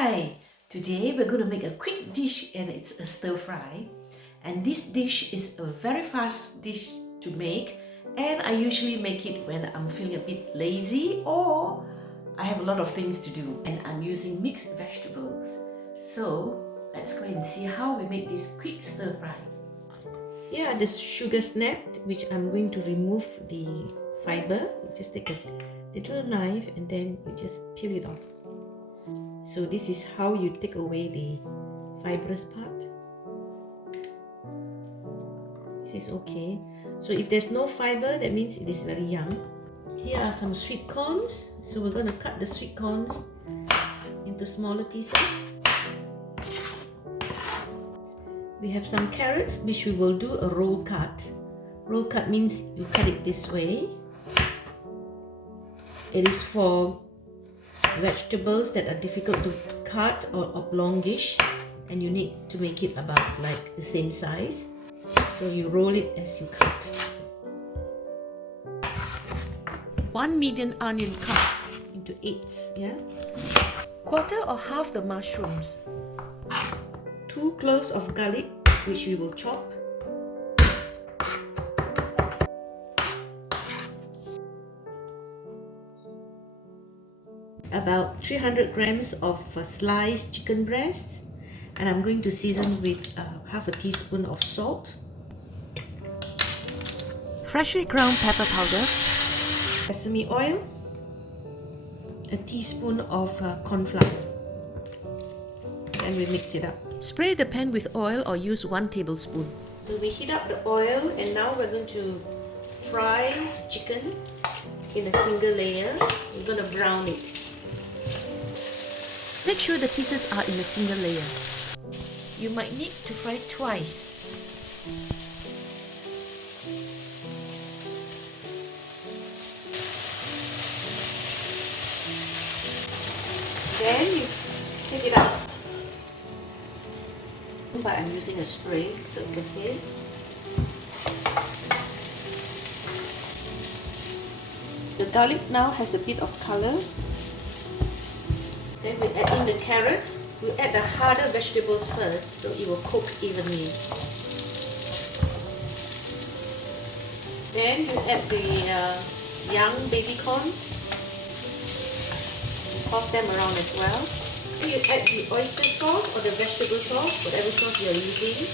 Hi! Today we're going to make a quick dish and it's a stir fry. And this dish is a very fast dish to make, and I usually make it when I'm feeling a bit lazy or I have a lot of things to do and I'm using mixed vegetables. So let's go and see how we make this quick stir fry. Here are the sugar snap, which I'm going to remove the fiber. You just take a little knife and then you just peel it off. So this is how you take away the fibrous part. This is okay. So if there's no fiber, that means it is very young. Here are some sweet corns. So we're going to cut the sweet corns into smaller pieces. We have some carrots, which we will do a roll cut. Roll cut means you cut it this way. It is for vegetables that are difficult to cut or oblongish, and you need to make it about like the same size. So you roll it as you cut. 1 medium onion cut into 8s, yeah? Quarter or half the mushrooms. 2 cloves of garlic, which we will chop. About 300 grams of sliced chicken breasts, and I'm going to season with half a teaspoon of salt, freshly ground pepper powder, sesame oil, a teaspoon of cornflour, and we mix it up. Spray the pan with oil or use 1 tablespoon. So we heat up the oil, and now we're going to fry chicken in a single layer. We're going to brown it. Make sure the pieces are in a single layer. You might need to fry it twice. Then you take it out. But I'm using a spray, so it's okay. The garlic now has a bit of color. Then we add in the carrots. We add the harder vegetables first, so it will cook evenly. Then you add the young baby corns. You toss them around as well. Then you add the oyster sauce or the vegetable sauce, whatever sauce you are using.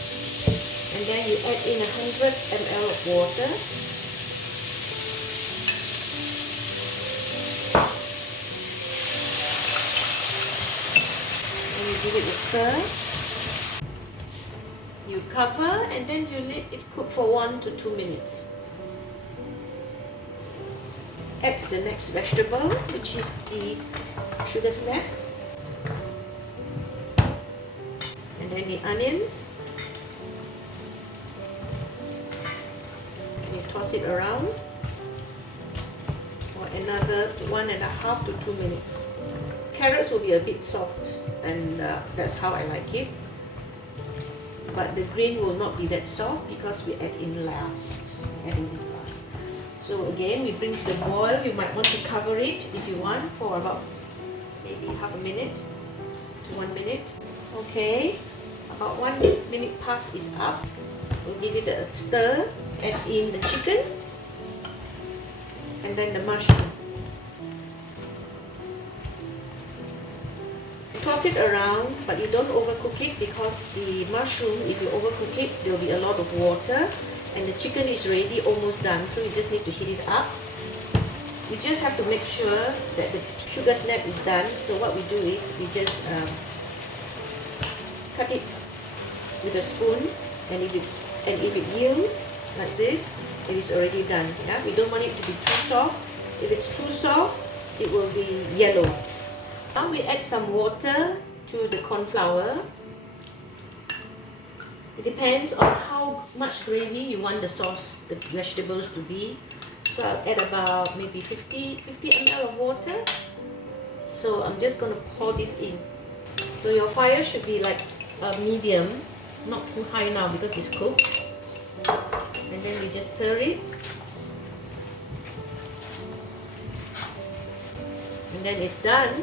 And then you add in 100 ml of water. Give it a stir. You cover and then you let it cook for 1 to 2 minutes. Add the next vegetable, which is the sugar snap, and then the onions. You toss it around for another 1.5 to 2 minutes. Carrots will be a bit soft, and that's how I like it. But the green will not be that soft because we add in last. So again, we bring to the boil. You might want to cover it if you want for about maybe half a minute to 1 minute. Okay, about 1 minute past is up. We'll give it a stir. Add in the chicken and then the mushroom. Toss it around, but you don't overcook it, because the mushroom, if you overcook it, there will be a lot of water, and the chicken is already almost done, so you just need to heat it up. You just have to make sure that the sugar snap is done. So what we do is we just cut it with a spoon, and if it yields like this, it is already done. Yeah? We don't want it to be too soft. If it's too soft, it will be yellow. Now we add some water to the cornflour. It depends on how much gravy you want the sauce, the vegetables to be. So I'll add about maybe 50 ml of water. So I'm just going to pour this in. So your fire should be like a medium, not too high now because it's cooked. And then you just stir it. And then it's done.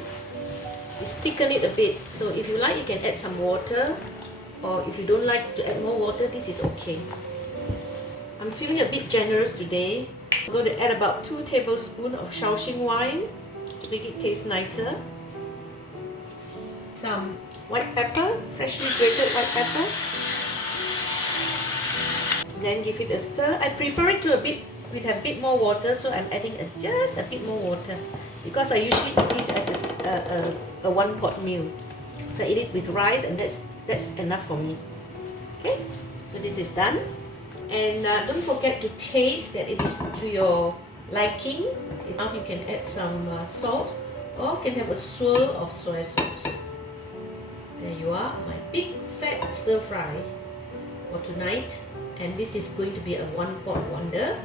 is thicken it a bit. So if you like, you can add some water, or if you don't like to add more water, this is okay. I'm feeling a bit generous today. I'm going to add about 2 tablespoons of Shaoxing wine to make it taste nicer. Some white pepper, freshly grated white pepper. Then give it a stir. I prefer it to with a bit more water, so I'm adding just a bit more water because I usually eat this as a one-pot meal. So I eat it with rice, and that's enough for me. Okay, so this is done. And don't forget to taste that it is to your liking. Now you can add some salt, or you can have a swirl of soy sauce. There you are, my big fat stir fry for tonight. And this is going to be a one-pot wonder.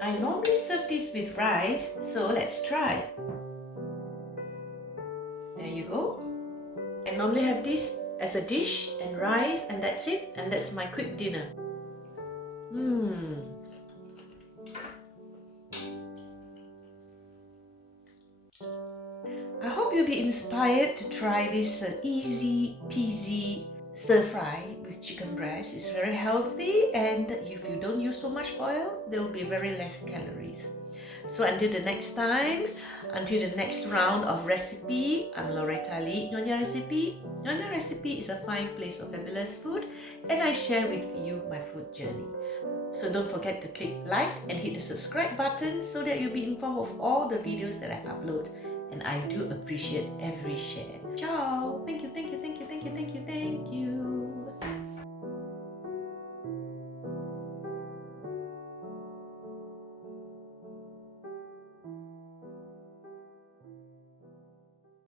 I normally serve this with rice, so let's try. There you go. I normally have this as a dish and rice, and that's it, and that's my quick dinner. I hope you'll be inspired to try this easy peasy stir fry with chicken breast. It's very healthy, and if you don't use so much oil, there will be very less calories. So until the next time, until the next round of recipe, I'm Loretta Lee, Nyonya Recipe. Nyonya Recipe is a fine place for fabulous food, and I share with you my food journey. So don't forget to click like and hit the subscribe button so that you'll be informed of all the videos that I upload. And I do appreciate every share. Ciao! Thank you, thank you, thank you, thank you, thank you, thank you.